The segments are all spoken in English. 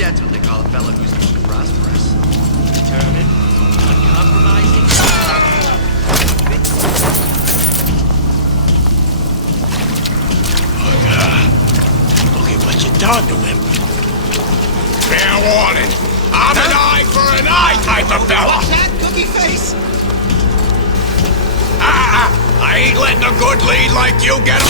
That's what they call a fellow who's prosperous. Determined, uncompromising. Look at what you done to him. Fair warning. I'm an eye for an eye type of fella. That cookie face? I ain't letting a good lead like you get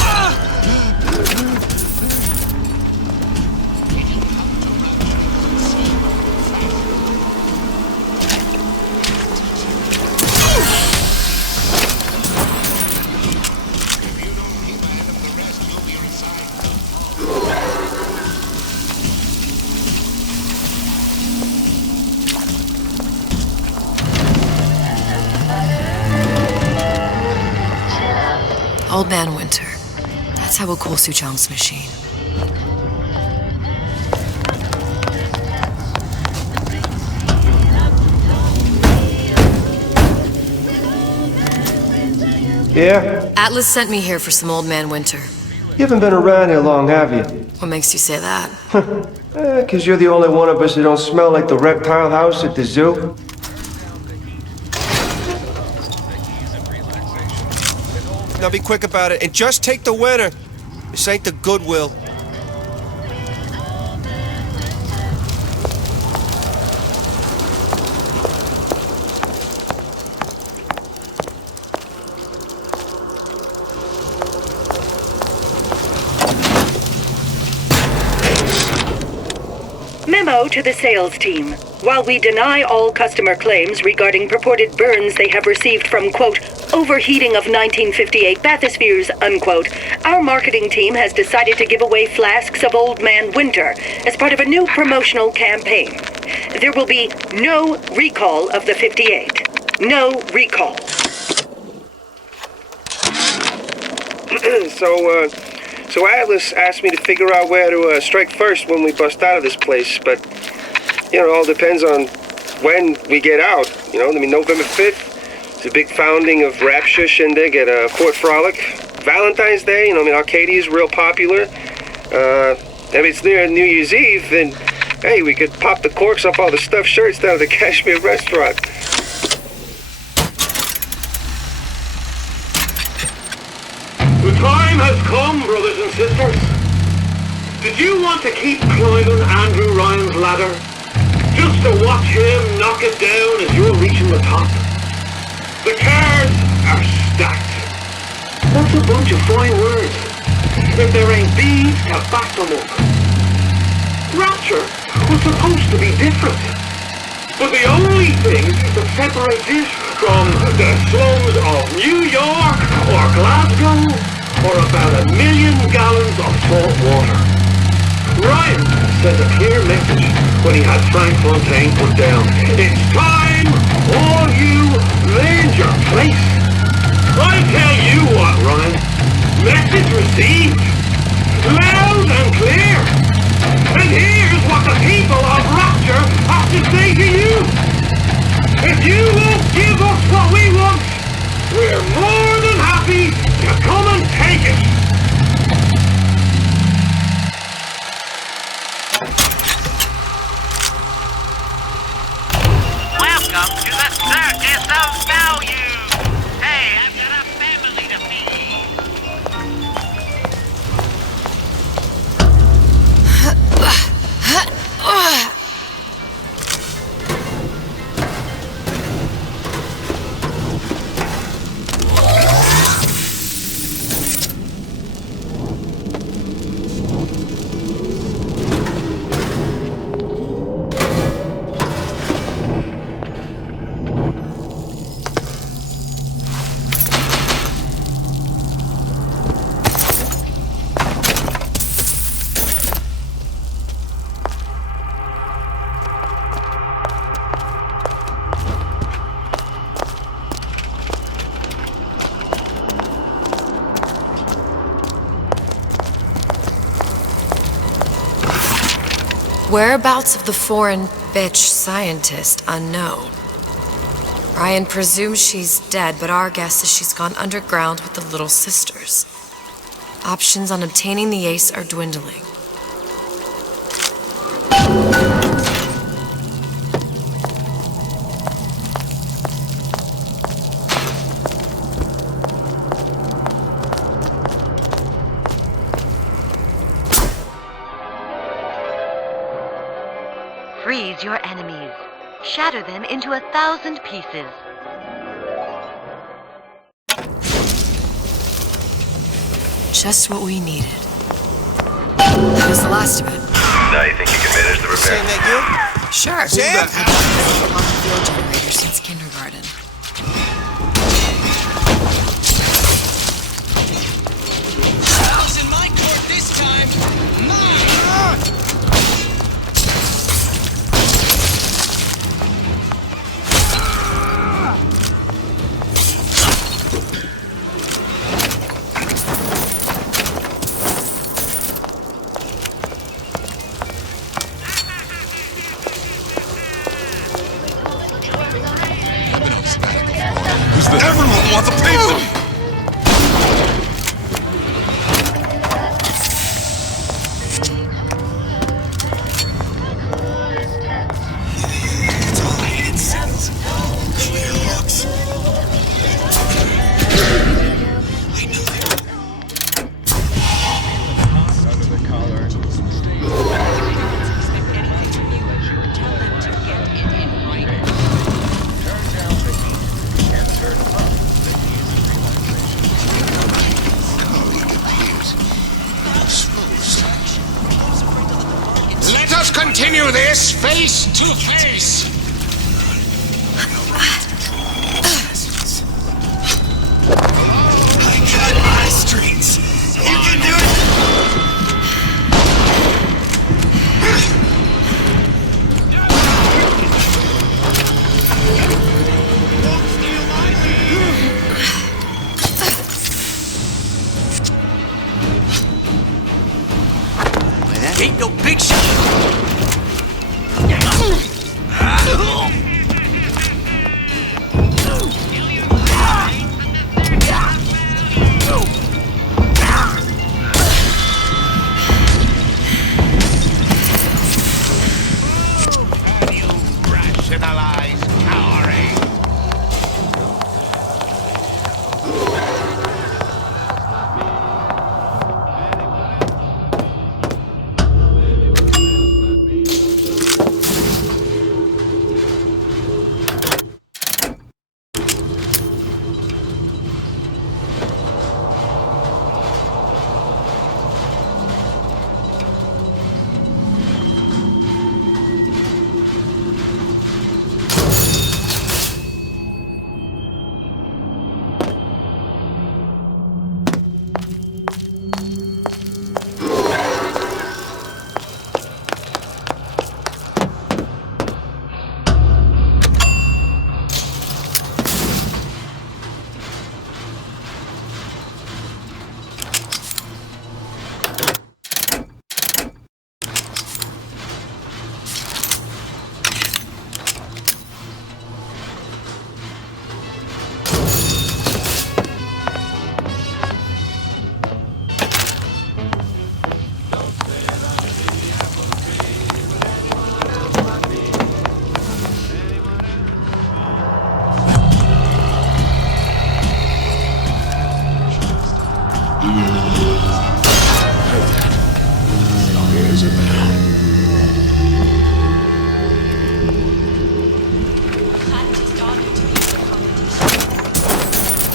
Old Man Winter. That's how we'll cool Suchong's machine. Yeah? Atlas sent me here for some Old Man Winter. You haven't been around here long, have you? What makes you say that? 'Cause you're the only one of us who don't smell like the reptile house at the zoo. Now be quick about it and just take the winner. This ain't the Goodwill. Memo to the sales team. While we deny all customer claims regarding purported burns they have received from, quote, overheating of 1958 bathyspheres, unquote, our marketing team has decided to give away flasks of Old Man Winter as part of a new promotional campaign. There will be no recall of the 58. No recall. So Atlas asked me to figure out where to strike first when we bust out of this place, but, it all depends on when we get out. November 5th, it's a big founding of Rapture Shindig at Fort Frolic. Valentine's Day, Arcadia is real popular. If it's near New Year's Eve, then, hey, we could pop the corks off all the stuffed shirts down at the Kashmir restaurant. The time has come, brothers and sisters. Did you want to keep climbing Andrew Ryan's ladder? Just to watch him knock it down as you're reaching the top? The cards are stacked. That's a bunch of fine words. If there ain't deeds to back them up. Rapture was supposed to be different. But the only thing that separates it from the slums of New York or Glasgow or about 1 million gallons of salt water. Ryan sent a clear message when he had Frank Fontaine put down. It's time all you learned your place. I tell you what, Ryan. Message received. Loud and clear. And here's what the people of Rapture have to say to you. If you won't give us what we want, we're more than happy to come and take it. Welcome to the Circus of Value. Hey, I've got a family to feed. Whereabouts of the foreign bitch scientist unknown. Ryan presumes she's dead, but our guess is she's gone underground with the Little Sisters. Options on obtaining the ace are dwindling. Freeze your enemies. Shatter them into 1,000 pieces. Just what we needed. That was the last of it. Now you think you can manage the repair? Saying that Sure. Sam? I've been on the field generator since kindergarten. House in my court this time. Everyone wants a piece of me! It's all hated sins. Clear looks. I knew it. Under the collar. Tell them to get it in writing. Turn down the heat and turn up the Let us continue this face to face! I cut my streets. You can do it! Don't steal my lead! Ain't no big shot. You rationalize cowering!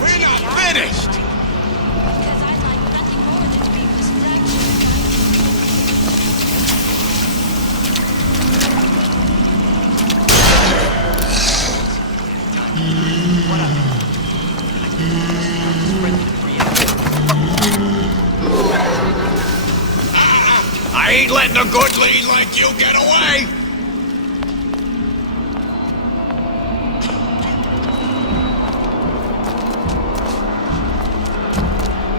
We're not finished! I ain't letting a good lead like you get away!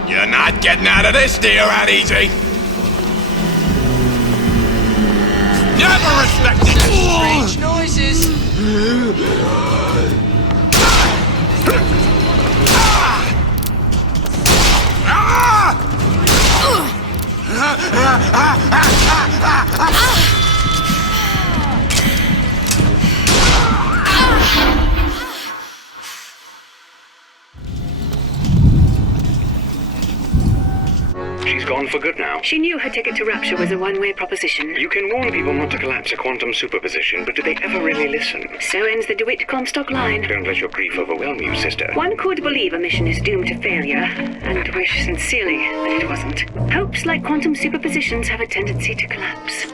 You're not getting out of this deal that easy! Never respected! Strange noises. She's gone for good now. She knew her ticket to rapture was a one-way proposition. You can warn people not to collapse a quantum superposition, but do they ever really listen? So ends the DeWitt Comstock line. Don't let your grief overwhelm you, sister. One could believe a mission is doomed to failure, and wish sincerely that it wasn't. Hopes like quantum superpositions have a tendency to collapse.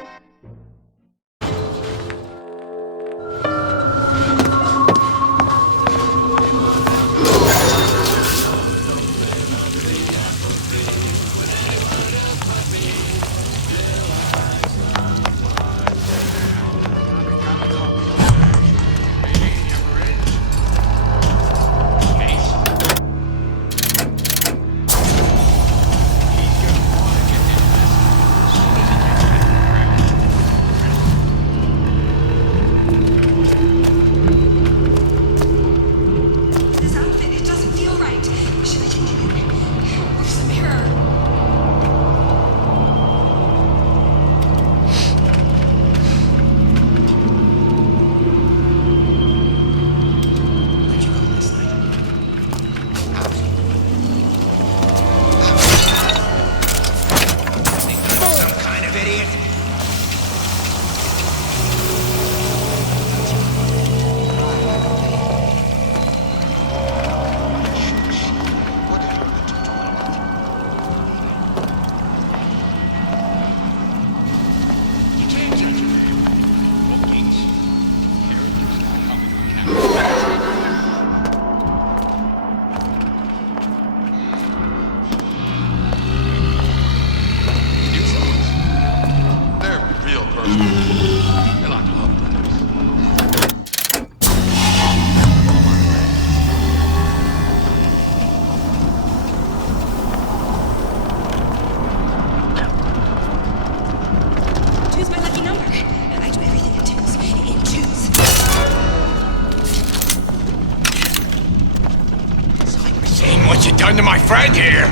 What you done to my friend here?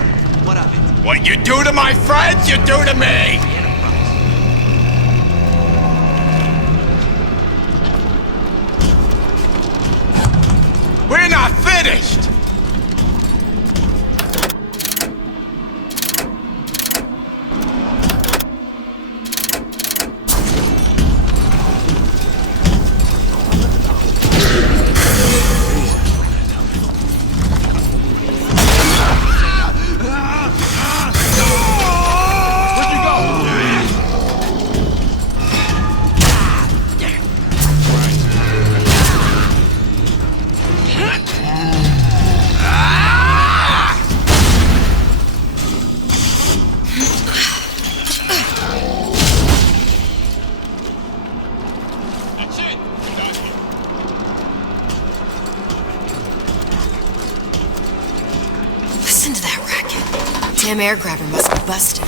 What of it? What you do to my friends, you do to me! We're not finished! Listen to that racket. Damn air grabber must be busted.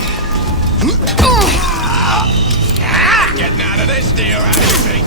Getting out of this deal, Andy.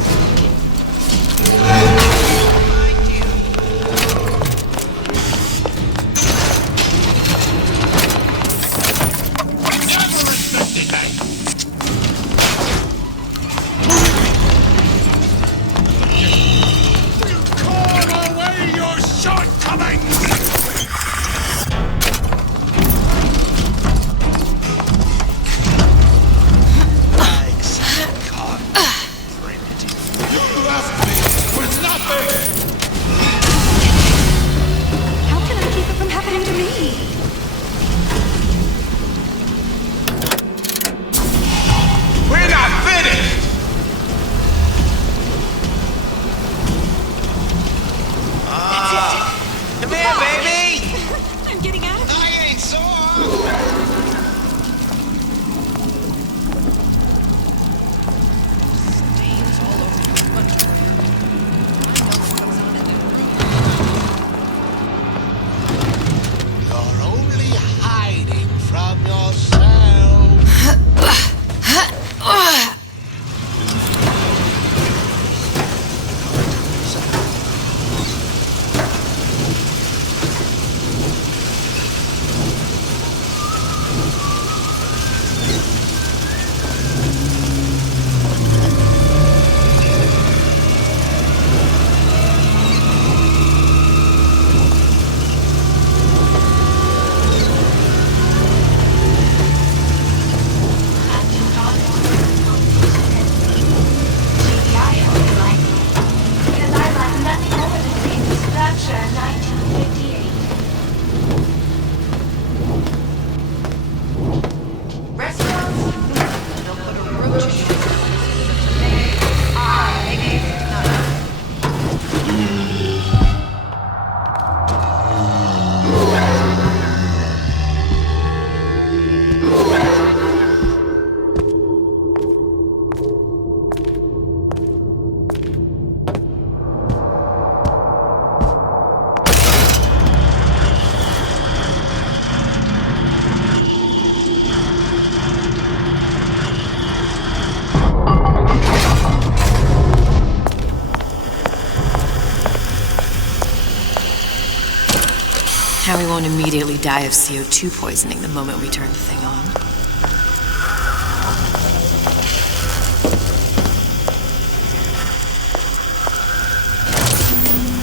and immediately die of CO2 poisoning the moment we turn the thing on.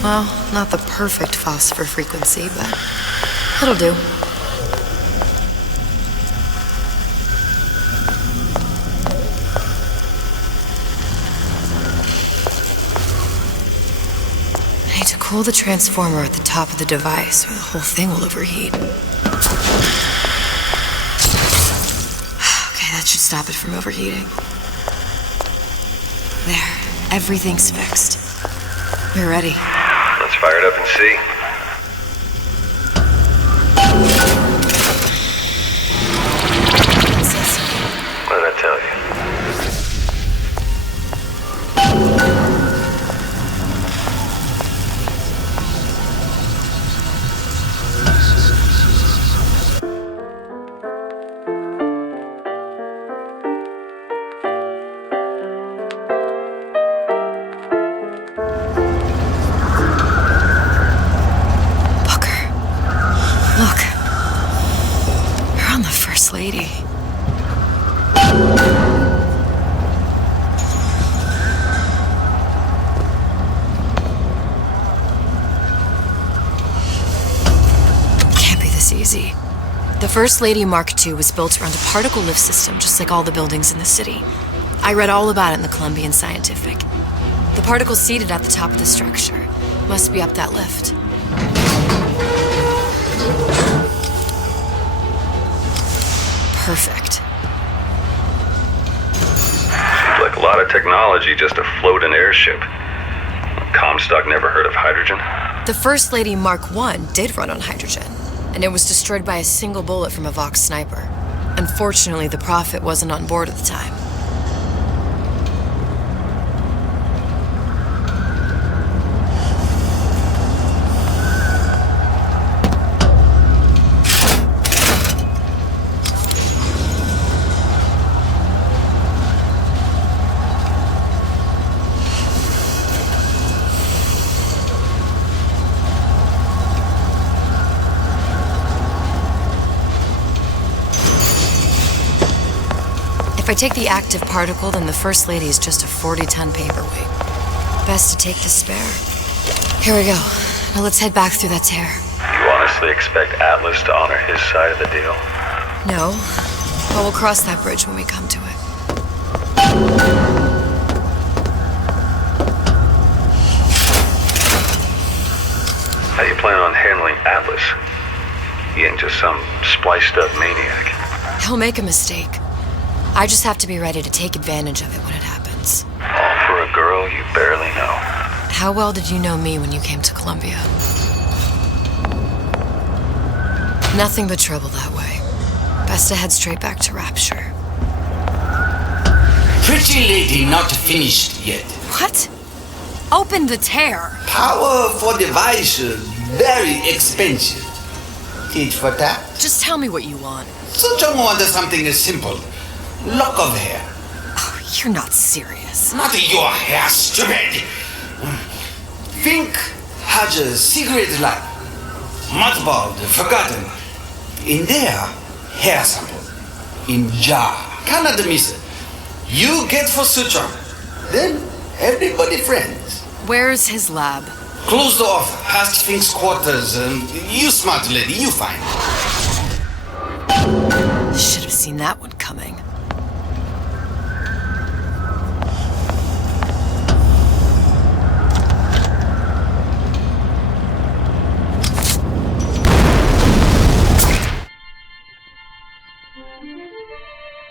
Well, not the perfect phosphor frequency, but it'll do. I need to cool the transformer at the top of the device, or the whole thing will overheat. Okay, that should stop it from overheating. There, everything's fixed. We're ready. Let's fire it up and see. What did I tell you? Lady. Can't be this easy. The First Lady Mark II was built around a particle lift system just like all the buildings in the city. I read all about it in the Columbian Scientific. The particles seated at the top of the structure must be up that lift. Perfect. Seems like a lot of technology just to float an airship. Comstock never heard of hydrogen? The First Lady Mark I did run on hydrogen, and it was destroyed by a single bullet from a Vox sniper. Unfortunately, the Prophet wasn't on board at the time. If I take the active particle, then the First Lady is just a 40-ton paperweight. Best to take the spare. Here we go. Now let's head back through that tear. You honestly expect Atlas to honor his side of the deal? No, but we'll cross that bridge when we come to it. How do you plan on handling Atlas? He ain't just some spliced-up maniac. He'll make a mistake. I just have to be ready to take advantage of it when it happens. All for a girl you barely know. How well did you know me when you came to Columbia? Nothing but trouble that way. Best to head straight back to Rapture. Pretty lady not finished yet. What? Open the tear. Powerful device, very expensive. Tit for tat. Just tell me what you want. Such a want something simple. Lock of hair. Oh, you're not serious. Not your hair, stupid. Think has a secret life. Mothballed, forgotten. In there, hair sample. In jar. Cannot miss it. You get for suture. Then everybody friends. Where's his lab? Closed off, past Fink's quarters. You smart lady, you find. Should have seen that one coming.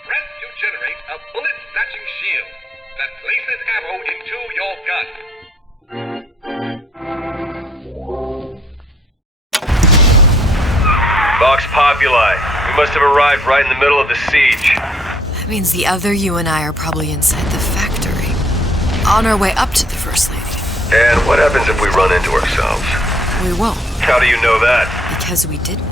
Press to generate a bullet-snatching shield that places ammo into your gun. Vox Populi. We must have arrived right in the middle of the siege. That means the other you and I are probably inside the factory. On our way up to the First Lady. And what happens if we run into ourselves? We won't. How do you know that? Because we didn't.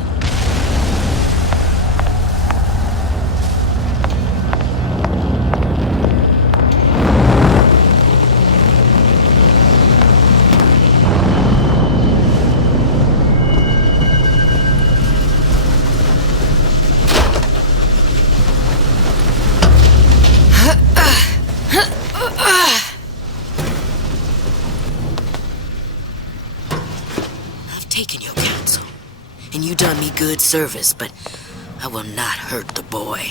good service, but I will not hurt the boy.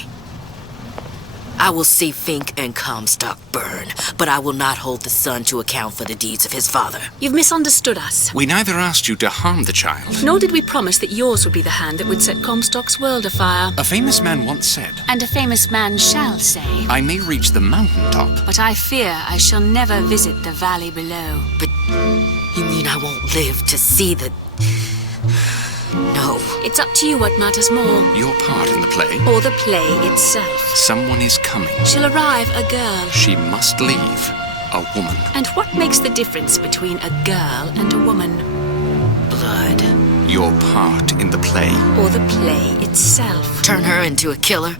I will see Fink and Comstock burn, but I will not hold the son to account for the deeds of his father. You've misunderstood us. We neither asked you to harm the child. Nor did we promise that yours would be the hand that would set Comstock's world afire. A famous man once said, And a famous man shall say, I may reach the mountaintop, but I fear I shall never visit the valley below. But you mean I won't live to see the... No. It's up to you what matters more. Your part in the play. Or the play itself. Someone is coming. She'll arrive, a girl. She must leave, a woman. And what makes the difference between a girl and a woman? Blood. Your part in the play. Or the play itself. Turn her into a killer?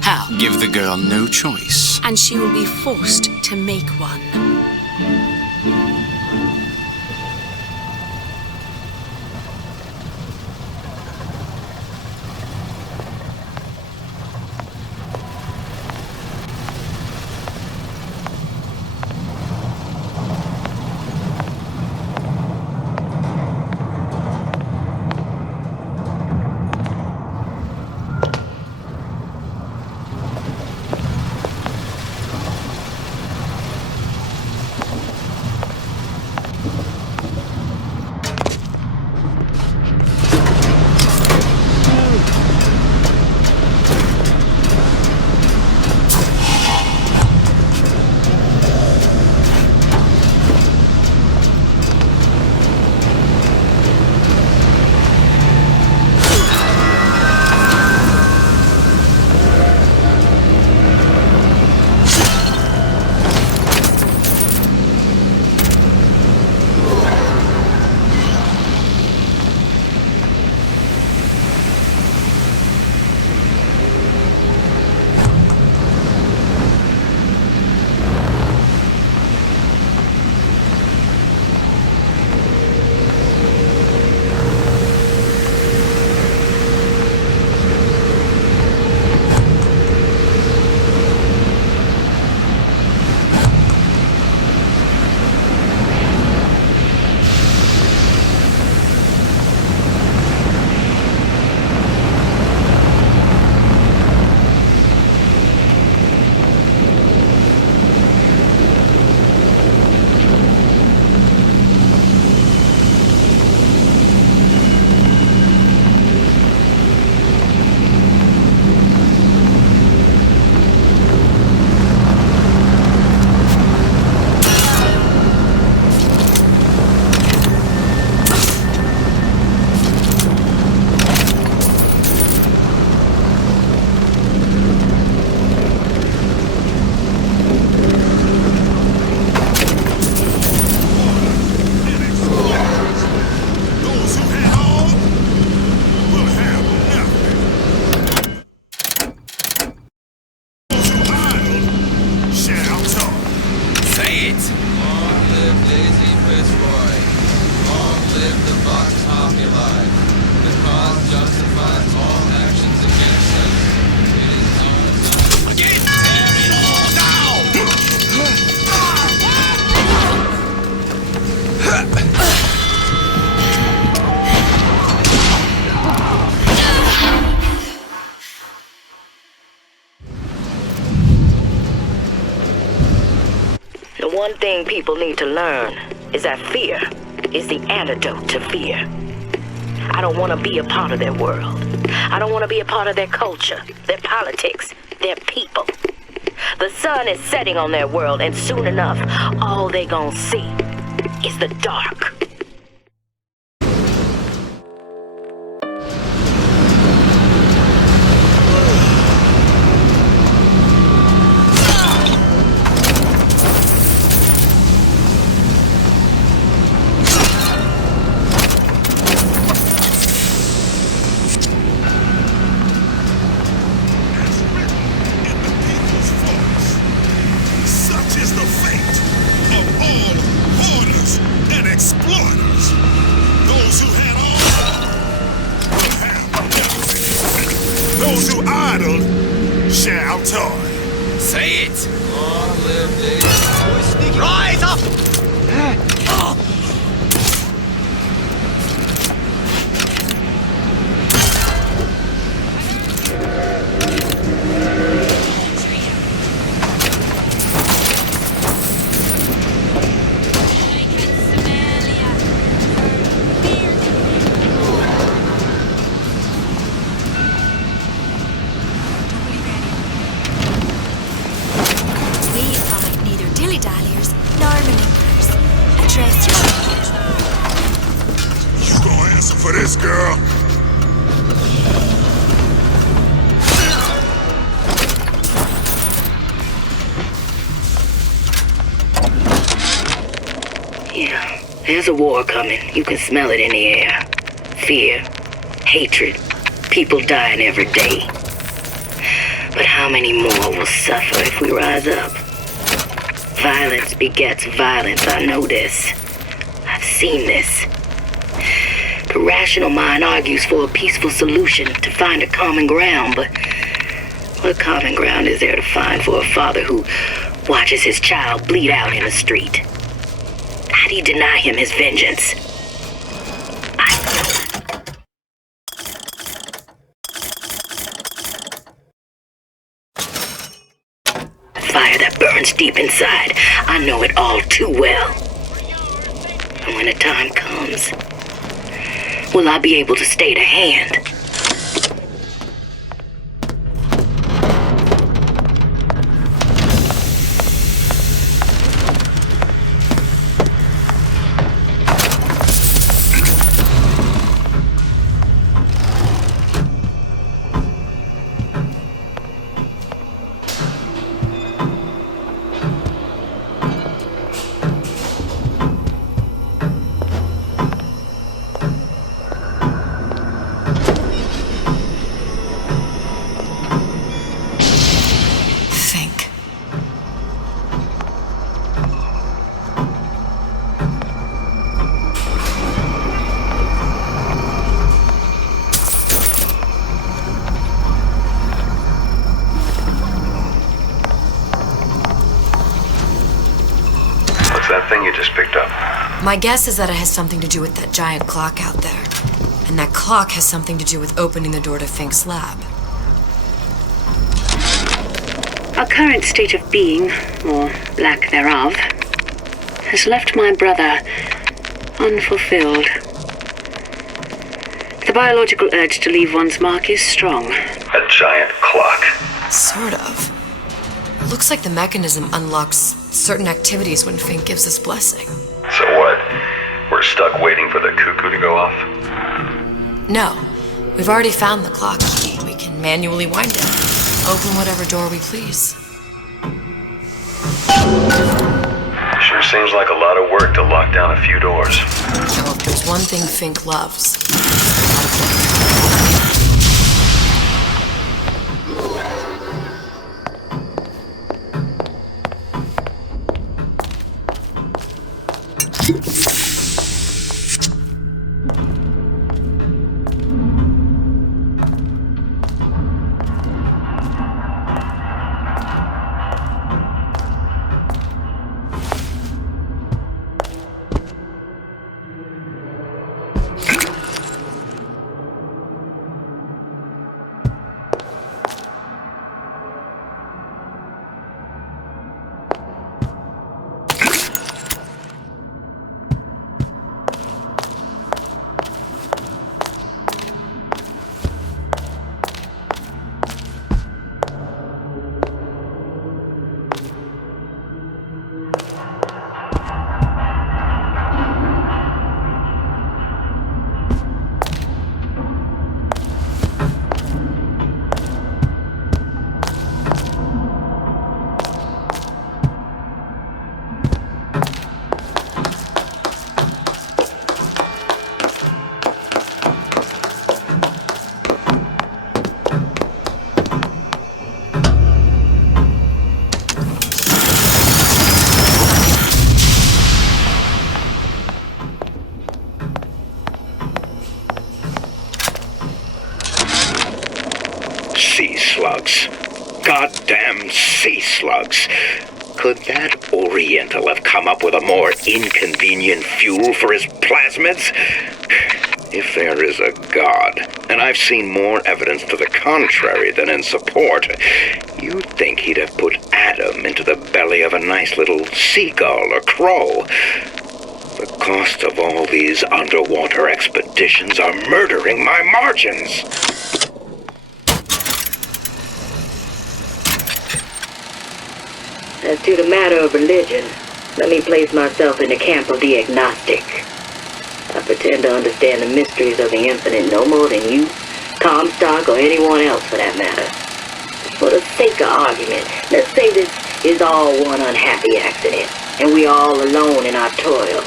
How? Give the girl no choice. And she will be forced to make one. One thing people need to learn is that fear is the antidote to fear. I don't want to be a part of their world. I don't want to be a part of their culture, their politics, their people. The sun is setting on their world, and soon enough, all they gonna see is the dark. Those who idle shall toil. Say it! Rise up! installiers, Normaningers. Address You gonna answer for this, girl? Yeah, there's a war coming. You can smell it in the air. Fear, hatred, people dying every day. But how many more will suffer if we rise up? Violence begets violence, I know this. I've seen this. The rational mind argues for a peaceful solution to find a common ground, but what common ground is there to find for a father who watches his child bleed out in the street? How do you deny him his vengeance? Fire that burns deep inside. I know it all too well. And when the time comes, will I be able to stay the hand? My guess is that it has something to do with that giant clock out there. And that clock has something to do with opening the door to Fink's lab. Our current state of being, or lack thereof, has left my brother unfulfilled. The biological urge to leave one's mark is strong. A giant clock. Sort of. Looks like the mechanism unlocks certain activities when Fink gives his blessing. So what? We're stuck waiting for the cuckoo to go off? No. We've already found the clock key. We can manually wind it. Open whatever door we please. Sure seems like a lot of work to lock down a few doors. Now, if there's one thing Fink loves, Goddamn sea slugs. Could that Oriental have come up with a more inconvenient fuel for his plasmids? If there is a God, and I've seen more evidence to the contrary than in support, you'd think he'd have put Adam into the belly of a nice little seagull or crow. The cost of all these underwater expeditions are murdering my margins. As to the matter of religion, let me place myself in the camp of the agnostic. I pretend to understand the mysteries of the infinite no more than you, Comstock, or anyone else for that matter. For the sake of argument, let's say this is all one unhappy accident, and we all alone in our toils.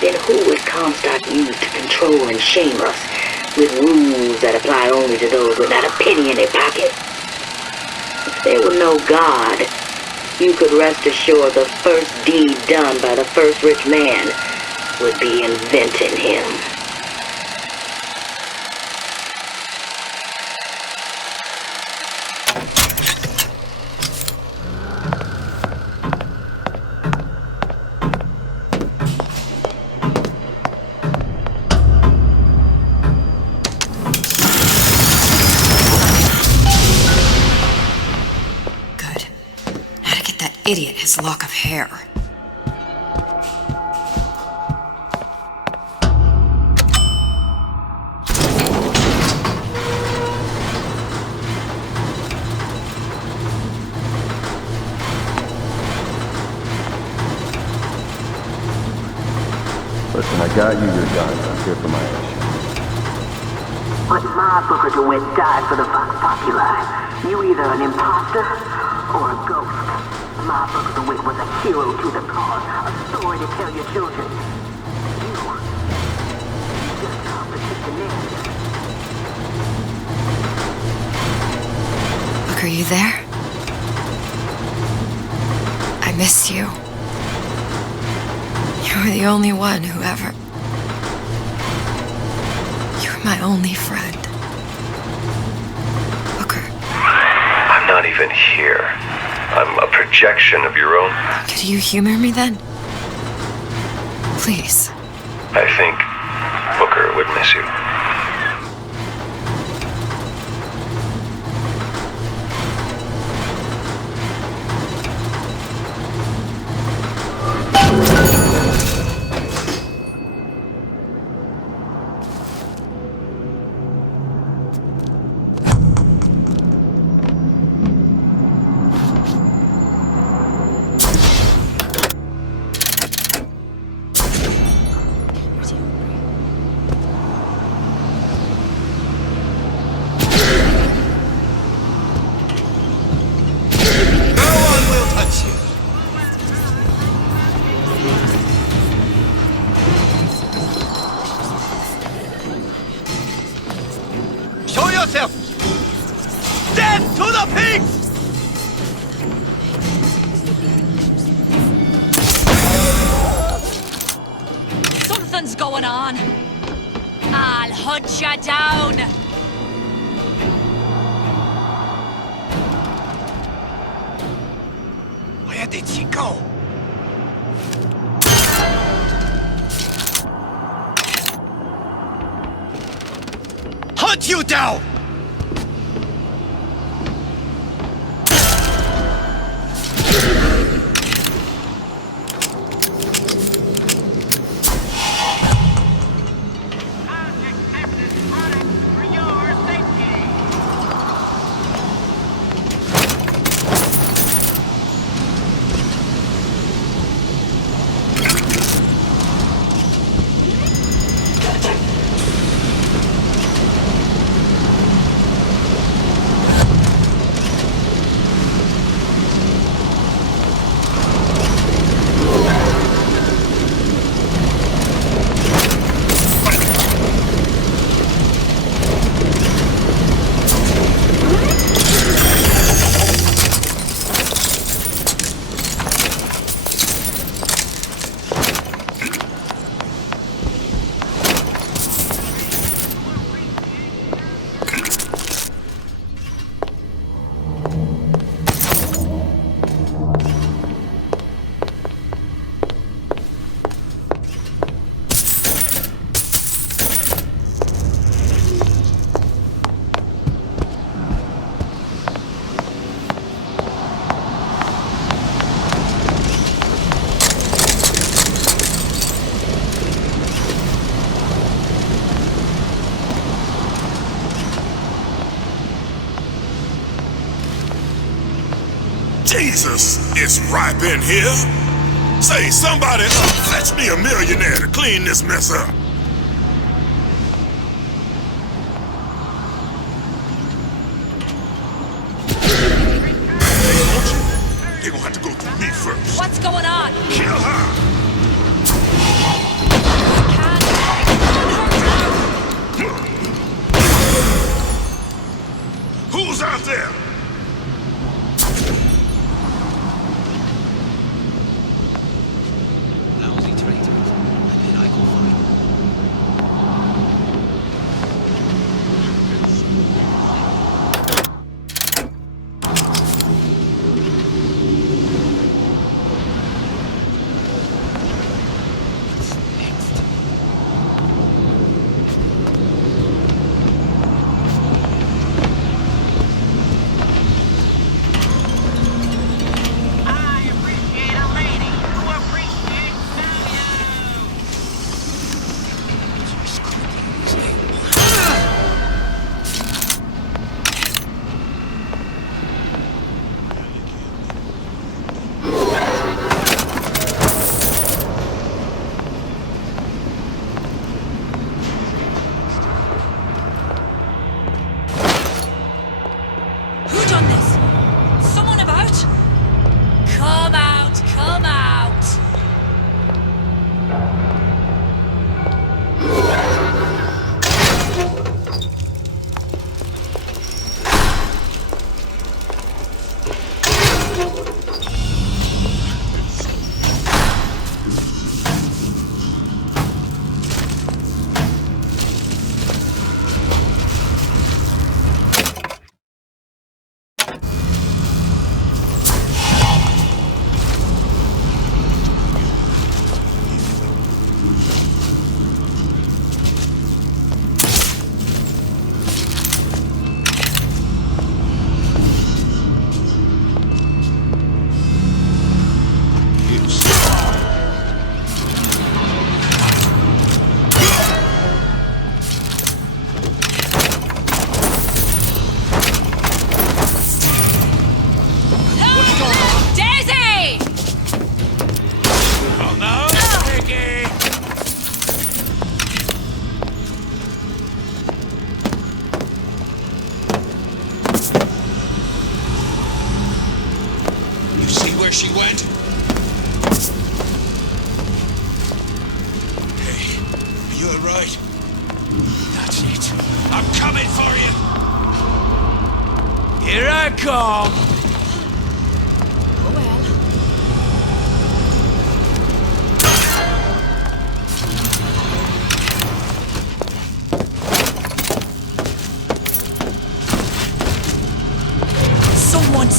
Then who would Comstock use to control and shame us with rules that apply only to those with not a penny in their pocket? If there were no God, you could rest assured the first deed done by the first rich man would be inventing him. Idiot, his lock of hair. Listen, I got you your guns. I'm here for my issue. But my Booker DeWitt died for the Vox Populi. You either an imposter or a ghost. My Booker DeWitt was a hero to the cause, a story to tell your children. You just complicate the narrative. Look, are you there? I miss you. You were the only one who ever... You were my only friend. Booker. I'm not even here. I'm a projection of your own... Could you humor me then? Please. I think Booker would miss you. Show yourself! Death to the pigs! Something's going on. I'll hunt ya down. Where did she go? Hunt you down! Jesus, it's ripe in here. Say, somebody fetch me a millionaire to clean this mess up. They're gonna have to go through me first. What's going on? Kill her! Who's out there? Lousy traitors. I bet I can find them. Who done this? Someone about? Come out, come out! Daisy! Oh no, Ricky! You see where she went? Hey, are you alright? That's it. I'm coming for you. Here I come. Oh well. Someone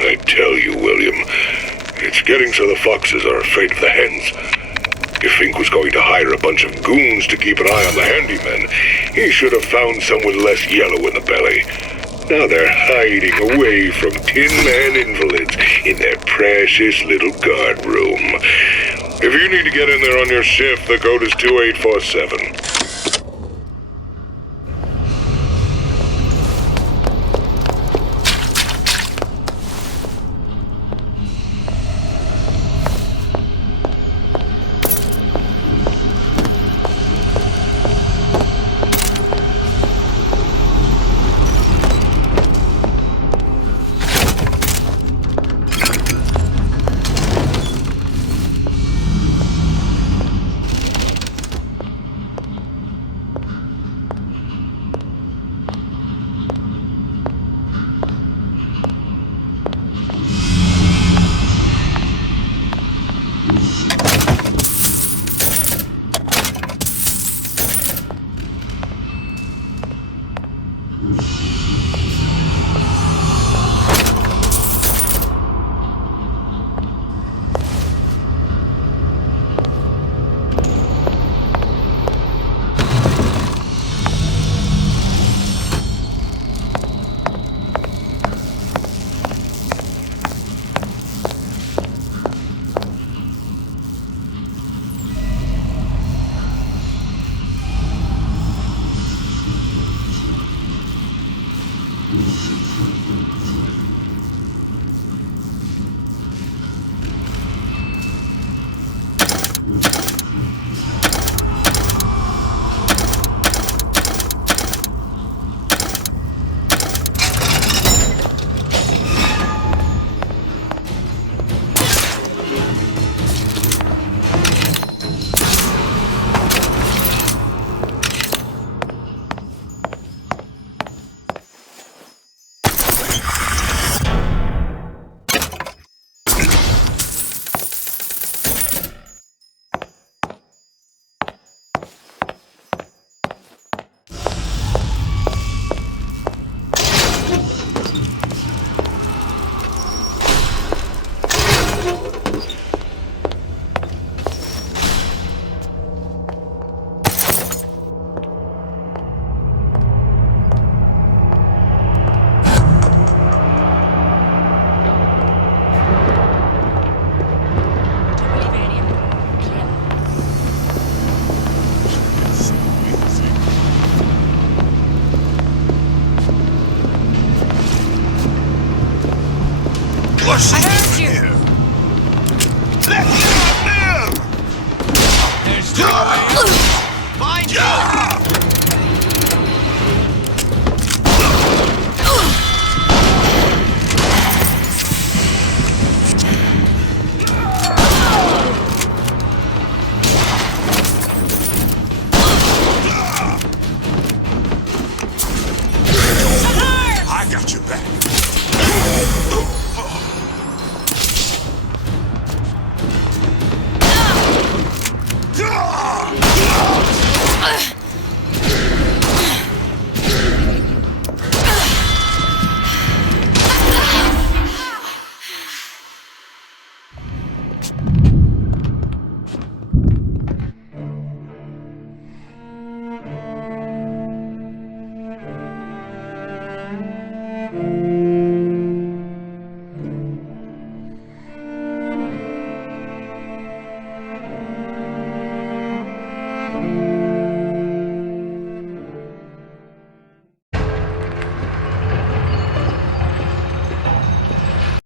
I tell you, William, it's getting so the foxes are afraid of the hens. If Fink was going to hire a bunch of goons to keep an eye on the handyman, he should have found some with less yellow in the belly. Now they're hiding away from Tin Man invalids in their precious little guard room. If you need to get in there on your shift, the code is 2847. What's I heard you. Let me live! There's no way out. Find you! I got your back.